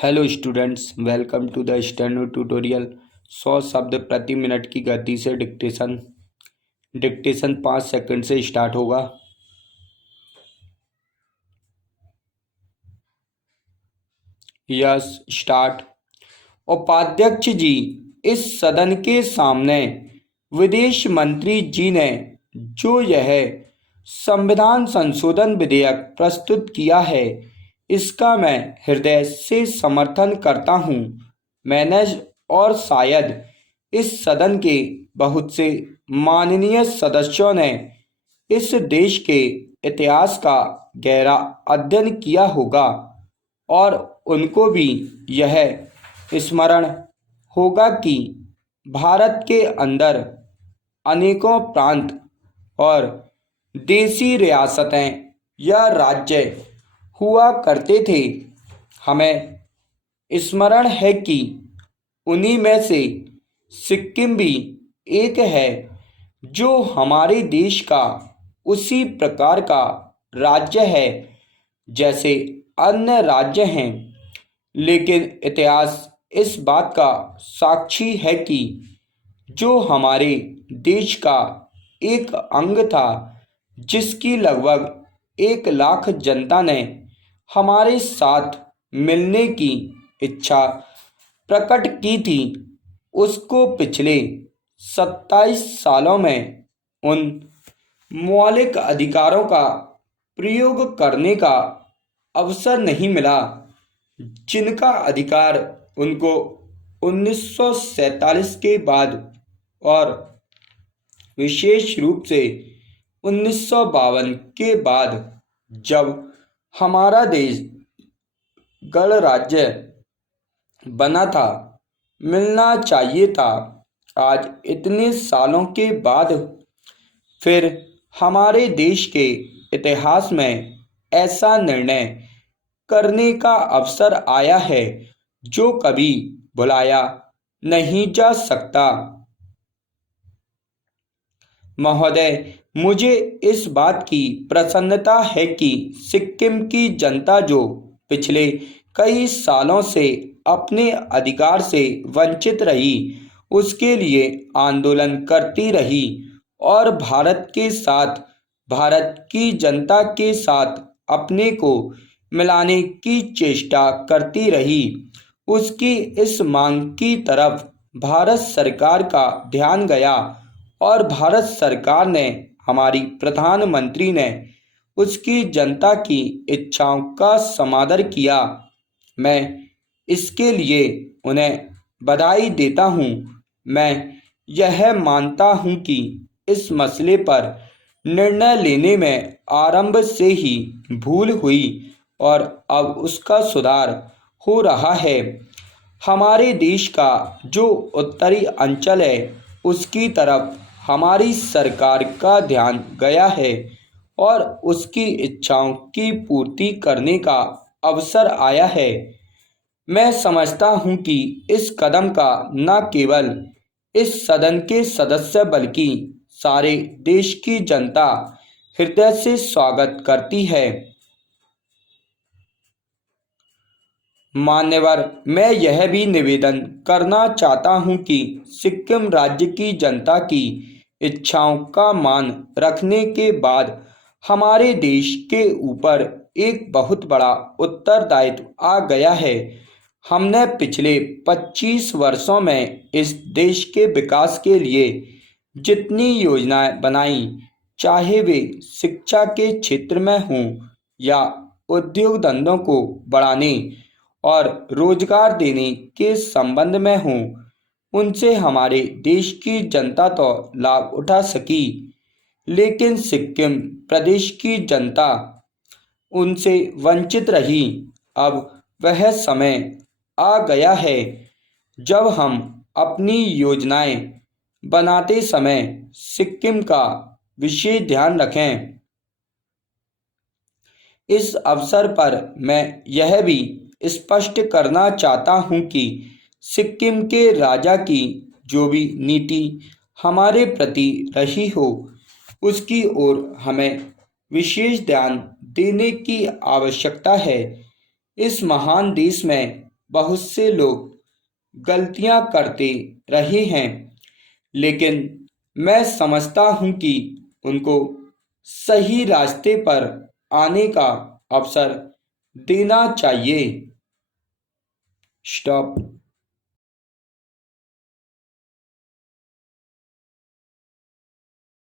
Hello students, welcome to the steno tutorial. 100 शब्द प्रति minute की गति से डिक्टेशन 5 सेकंड से स्टार्ट होगा। Yes, start. उपाध्यक्ष जी, इस सदन के सामने विदेश मंत्री जी ने जो यह संविधान संशोधन विधेयक प्रस्तुत किया है, इसका मैं हृदय से समर्थन करता हूं। मैंने और शायद इस सदन के बहुत से माननीय सदस्यों ने इस देश के इतिहास का गहरा अध्ययन किया होगा और उनको भी यह स्मरण होगा कि भारत के अंदर अनेकों प्रांत और देसी रियासतें या राज्य हुआ करते थे। हमें स्मरण है कि उन्हीं में से सिक्किम भी एक है, जो हमारे देश का उसी प्रकार का राज्य है जैसे अन्य राज्य हैं। लेकिन इतिहास इस बात का साक्षी है कि जो हमारे देश का एक अंग था, जिसकी लगभग 1 लाख जनता ने हमारे साथ मिलने की इच्छा प्रकट की थी, उसको पिछले 27 सालों में उन मौलिक अधिकारों का प्रयोग करने का अवसर नहीं मिला, जिनका अधिकार उनको 1947 के बाद और विशेष रूप से 1952 के बाद, जब हमारा देश गणराज्य बना था, मिलना चाहिए था। आज इतने सालों के बाद फिर हमारे देश के इतिहास में ऐसा निर्णय करने का अवसर आया है जो कभी भुलाया नहीं जा सकता। महोदय, मुझे इस बात की प्रसन्नता है कि सिक्किम की जनता, जो पिछले कई सालों से अपने अधिकार से वंचित रही, उसके लिए आंदोलन करती रही और भारत के साथ, भारत की जनता के साथ अपने को मिलाने की चेष्टा करती रही। उसकी इस मांग की तरफ भारत सरकार का ध्यान गया और भारत सरकार ने, हमारी प्रधानमंत्री ने उसकी जनता की इच्छाओं का समादर किया। मैं इसके लिए उन्हें बधाई देता हूँ। मैं यह मानता हूँ कि इस मसले पर निर्णय लेने में आरंभ से ही भूल हुई और अब उसका सुधार हो रहा है। हमारे देश का जो उत्तरी अंचल है, उसकी तरफ हमारी सरकार का ध्यान गया है और उसकी इच्छाओं की पूर्ति करने का अवसर आया है। मैं समझता हूं कि इस कदम का न केवल इस सदन के सदस्य बल्कि सारे देश की जनता हृदय से स्वागत करती है। मान्यवर, मैं यह भी निवेदन करना चाहता हूं कि सिक्किम राज्य की जनता की इच्छाओं का मान रखने के बाद हमारे देश के ऊपर एक बहुत बड़ा उत्तरदायित्व आ गया है। हमने पिछले 25 वर्षों में इस देश के विकास के लिए जितनी योजनाएं बनाई, चाहे वे शिक्षा के क्षेत्र में हों या उद्योग धंधों को बढ़ाने और रोजगार देने के संबंध में हों, उनसे हमारे देश की जनता तो लाभ उठा सकी, लेकिन सिक्किम प्रदेश की जनता उनसे वंचित रही। अब वह समय आ गया है जब हम अपनी योजनाएं बनाते समय सिक्किम का विशेष ध्यान रखें। इस अवसर पर मैं यह भी स्पष्ट करना चाहता हूं कि सिक्किम के राजा की जो भी नीति हमारे प्रति रही हो, उसकी ओर हमें विशेष ध्यान देने की आवश्यकता है। इस महान देश में बहुत से लोग गलतियां करते रहे हैं, लेकिन मैं समझता हूं कि उनको सही रास्ते पर आने का अवसर देना चाहिए। स्टॉप।